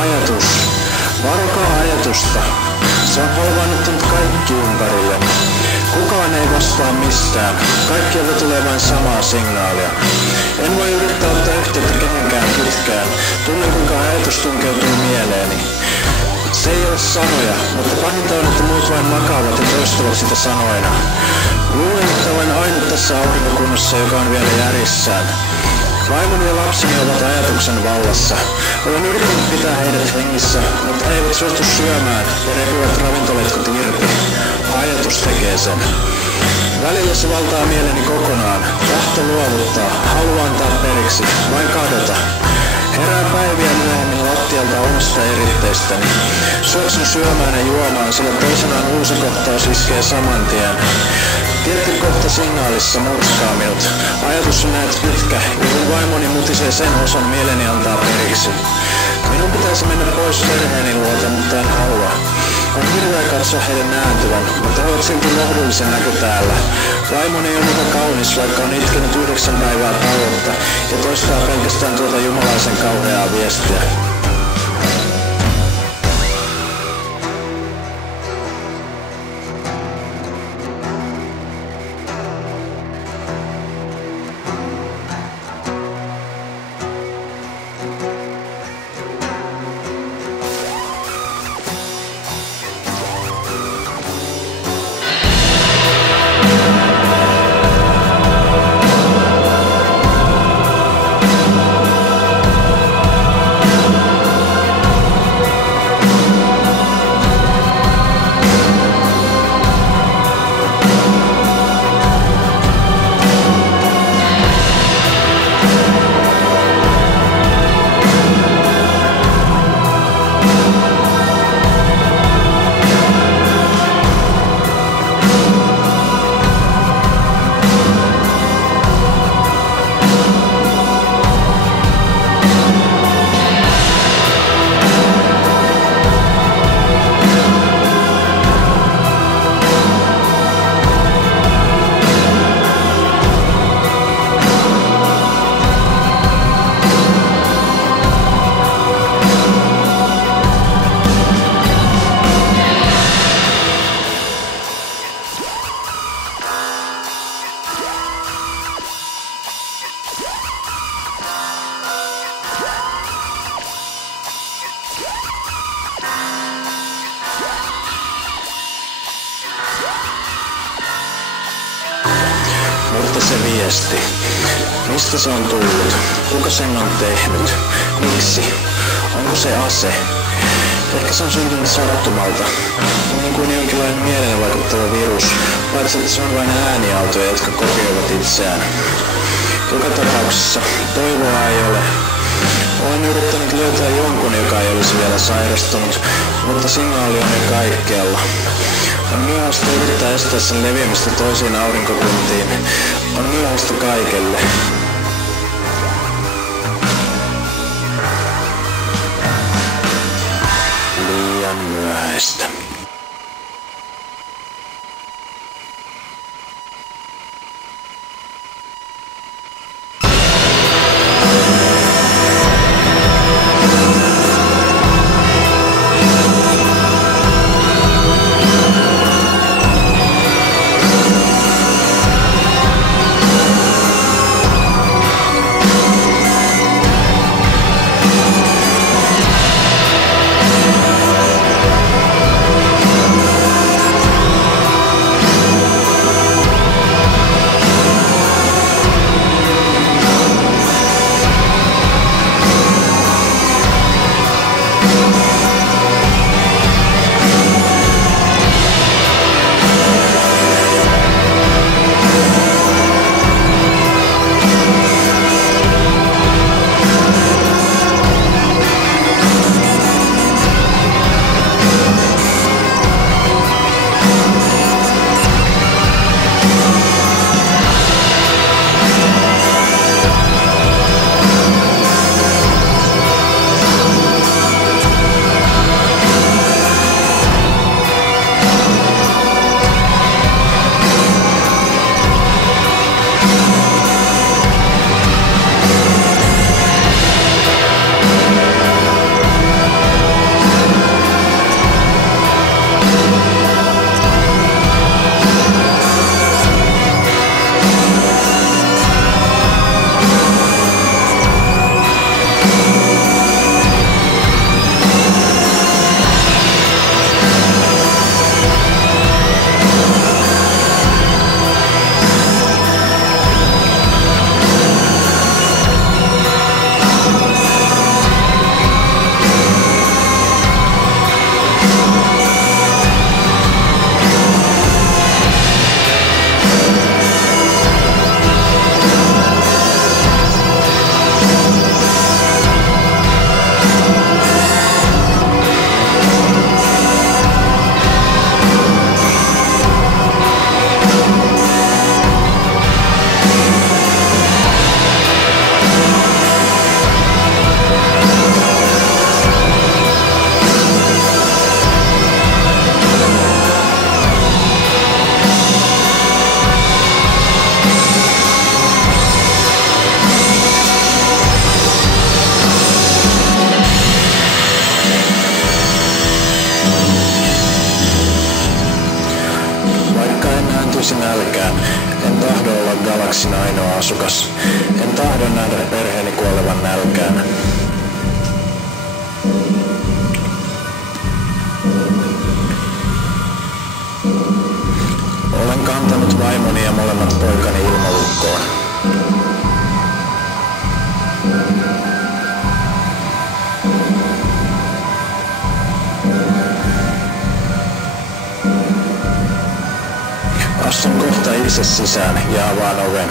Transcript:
Ajatus. Varokaa ajatusta. Se on halvaannuttanut kaikki ympärille. Kukaan ei vastaa mistään. Kaikkialta tulee vain samaa signaalia. En voi yrittää ottaa yhteyttä kenenkään pitkään. Tunnen kuinka ajatus tunkeutuu mieleeni. Se ei ole sanoja, mutta pahinta on, että muut vain makaavat ja toistavat sitä sanoina. Luulen, että olen ainut tässä aurinkokunnossa, joka on vielä järjissään. Vaimoni ja lapseni ovat ajatuksen vallassa. Olen yrittänyt pitää heidät hengissä, mutta he eivät suostu syömään ja repivät ravintoletkut irti. Ajatus tekee sen. Välillä se valtaa mieleni kokonaan. Tahto luovuttaa, halu antaa periksi, vain kadota. Herään päiviä myöhemmin lattialta omista eritteistäni. Syöksyn syömään ja juomaan, sillä toisenaan uusi kohtaus iskee saman tien. Tietty kohta signaalissa murskaa minut. Ajatus on näet pitkä, ja kun vaimoni mutisee sen osan, mieleni antaa periksi. Minun pitäisi mennä pois perheeni luota, mutta en halua. On hirveä katsoa heidän nääntyvän, mutta he ovat silti lohdullisen näkö täällä. Vaimoni on muka kaunis, vaikka on itkenyt 9 päivää tauotta ja toistaa pelkästään tuota jumalaisen kauheaa viestiä. Mutta se viesti. Mistä se on tullut? Kuka sen on tehnyt? Miksi? Onko se ase? Ehkä se on syntynyt sattumalta. Niin kuin jonkinlainen mieleen vaikuttava virus, paitsi että se on vain ääniaaltoja, jotka kopioivat itseään. Joka tapauksessa toivoa ei ole. Olen yrittänyt löytää jonkun, joka ei olisi vielä sairastunut, mutta signaali on jo kaikkialla. On myöhäistä yrittää estää sen leviämistä toisiin aurinkokuntiin. On myöhäistä kaikelle. Liian myöhäistä. kuolestuisi nälkään. En tahdo olla galaksin ainoa asukas. En tahdo nähdä perheeni kuolevan nälkään. Olen kantanut vaimoni ja molemmat poikani ilmalukkoon. Astun kohta itse sisään ja avaan oven.